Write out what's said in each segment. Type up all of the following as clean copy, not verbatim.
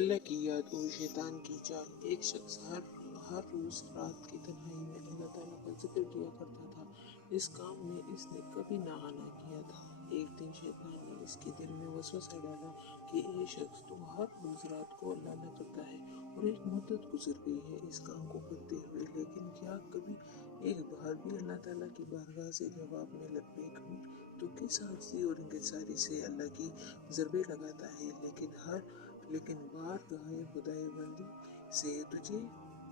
अल्लाह की याद और शैतान की चाल। एक शख्स हर रोज रात की तन्हाई में अल्लाह ताला का जिक्र किया करता था। इस काम में इसने कभी नागाना किया था। एक दिन शैतान ने इसके दिल में वसवसा डाला कि ये शख्स तो हर रोज रात को अल्लाह अल्लाह करता है और एक मुद्दत गुजर गई है इस काम को करते हुए, लेकिन क्या कभी एक बार भी अल्लाह ताला की बारगाह से जवाब में लब्बैक हुई? तो किस आजिज़ी और इंकिसारी से अल्लाह की ज़रबे लगाता है, लेकिन बार गाहे खुदाए बंदी से तुझे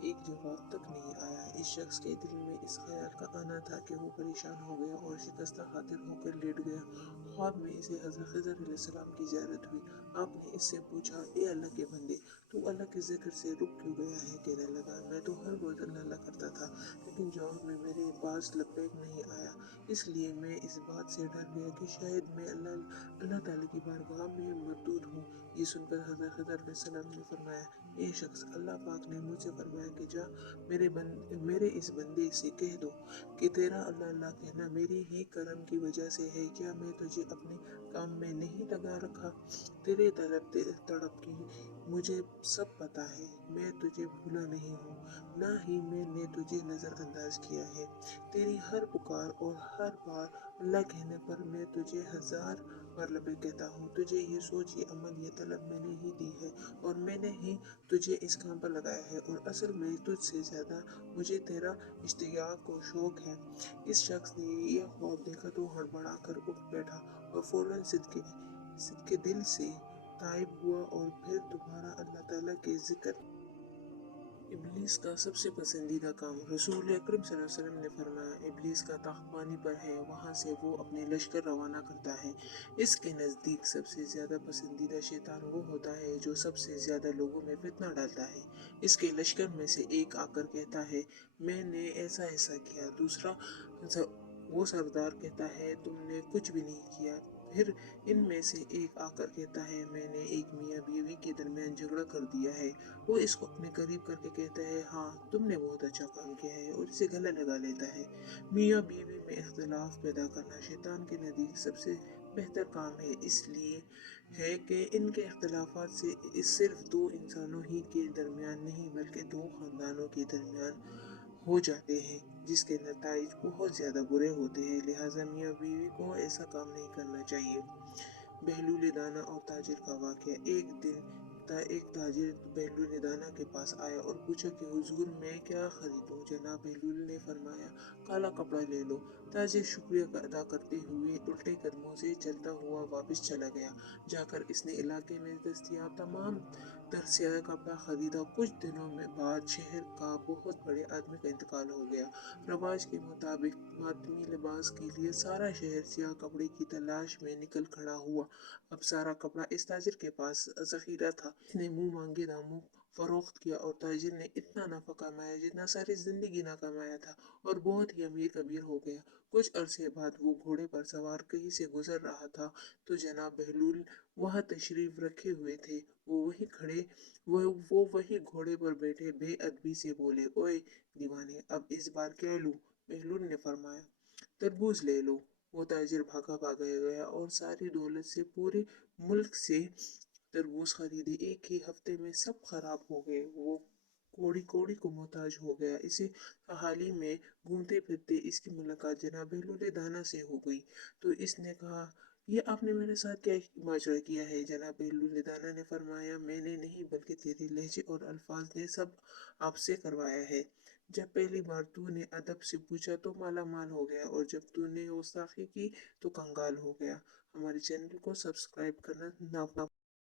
एक जवाब तक नहीं आया। इस शख्स के दिल में इस ख्याल का आना था कि वो परेशान हो गया और शिकस्ता खातिर होकर लेट गया। ख्वाब में इसे हज़रत खिज़र अलैहिस्सलाम की ज़ियारत हुई। आपने इससे पूछा, ए अल्लाह के बंदे, तू अल्लाह के जिक्र से रुक क्यों गया है? कहने लगा, मैं तो हर रोज़ अल्लाह अल्लाह करता था, लेकिन जवाब में मेरे पास लब्बैक नहीं आया। इसलिए मैं इस बात से डर गया कि शायद मैं अल्लाह ताला की बारगाह में मरदूद हूँ। ये सुनकर हज़रत खिज़र अलैहिस्सलाम ने फरमाया, ए शख्स, अल्लाह पाक ने मुझसे फरमाया कि जा मेरे इस बंदे से कह दो कि तेरा अल्लाह अल्लाह कहना मेरी ही करम की वजह से है। क्या मैं तुझे अपने काम में नहीं लगा रखा? तेरे तड़प की मुझे सब पता है। मैं तुझे भूला नहीं हूँ, ना ही मैंने तुझे नज़रअंदाज किया है। तेरी हर पुकार और हर बार अल्लाह कहने पर मैं तुझे हजार बार लबैक कहता हूँ। तुझे ये सोच, ये अमल, ये तलब मैंने ही दी है और मैंने ही तुझे इस काम पर लगाया है, और असल में तुझसे ज़्यादा मुझे तेरा इश्तियाक और शौक है। इस शख्स ने यह ख्वाब देखा तो हड़बड़ा कर उठ बैठा और फौरन सिद्के दिल से ताइब हुआ और फिर दोबारा अल्लाह ताला के जिक्र। इब्लीस का सबसे पसंदीदा काम। रसूल अकरम सल्लल्लाहु अलैहि वसल्लम ने फरमाया, इब्लीस का तख्त पानी पर है, वहाँ से वो अपने लश्कर रवाना करता है। इसके नज़दीक सबसे ज़्यादा पसंदीदा शैतान वो होता है जो सबसे ज़्यादा लोगों में फितना डालता है। इसके लश्कर में से एक आकर कहता है, मैंने ऐसा ऐसा किया। दूसरा वो सरदार कहता है, तुमने कुछ भी नहीं किया। फिर इनमें से एक आकर कहता है, मैंने एक मियाँ बीवी के दरमियान झगड़ा कर दिया है। वो इसको अपने करीब करके कहता है, हाँ तुमने बहुत अच्छा काम किया है, और इसे गले लगा लेता है। मियाँ बीवी में इख्तलाफ पैदा करना शैतान के नज़दीक सबसे बेहतर काम है, इसलिए है कि इनके इख्तलाफात से इस सिर्फ दो इंसानों ही के दरमियान नहीं बल्कि दो ख़ानदानों के दरमियान हो जाते हैं, जिसके नताइज बहुत ज़्यादा बुरे होते हैं। लिहाजा मियाँ बीवी को ऐसा काम नहीं करना चाहिए। बहलूल दाना और ताजिर का वाक़या। एक दिन एक ताजिर बहलूल दाना के पास आया और पूछा कि हुजूर मैं क्या खरीदूं? जनाब बहलूल ने फरमाया, काला कपड़ा ले लो। ताजिर शुक्रिया का अदा करते हुए उल्टे कदमों से चलता हुआ वापस चला गया। जाकर इसने इलाके में दस्तयाब तमाम तरसिया कपड़ा खरीदा। कुछ दिनों में बाद शहर का बहुत बड़े आदमी का इंतकाल हो गया। रवाज के मुताबिक मातमी लिबास के लिए सारा शहर सियाह कपड़े की तलाश में निकल खड़ा हुआ। अब सारा कपड़ा इस ताजिर के पास ज़ख़ीरा था। इसने मुंह मांगे दामों फरोख्त किया और ताजिर ने इतना नफ़ा कमाया जितना सारी जिंदगी ना कमाया था, और बहुत ही अमीर कबीर हो गया। कुछ अरसे बाद वो घोड़े पर सवार कहीं से गुजर रहा था तो जनाब बहलूल वहाँ तशरीफ रखे हुए थे। वो वही घोड़े पर बैठे बेअदबी से बोले, ओए दीवाने, अब इस बार क्या लूं? बहलूल ने फरमाया, तरबूज ले लो। वो ताजिर भागा गया और सारी दौलत से पूरे मुल्क से तरबूज खरीदे। एक ही हफ्ते में सब खराब हो गए। वो कोड़ी कोड़ी को मोहताज हो गया। इसे हाल ही में घूमते फिरते इसकी मुलाकात जनाब बहलूल दाना से हो गई। तो इसने कहा, ये आपने मेरे साथ क्या माजरा किया है? जनाब बहलूल दाना ने फरमाया, मैंने नहीं बल्कि तेरे लहजे और अल्फाज ने सब आपसे करवाया है। जब पहली बार तूने अदब से पूछा तो माला माल हो गया, और जब तूने गुस्ताखी की तो कंगाल हो गया। हमारे चैनल को सब्सक्राइब करना ना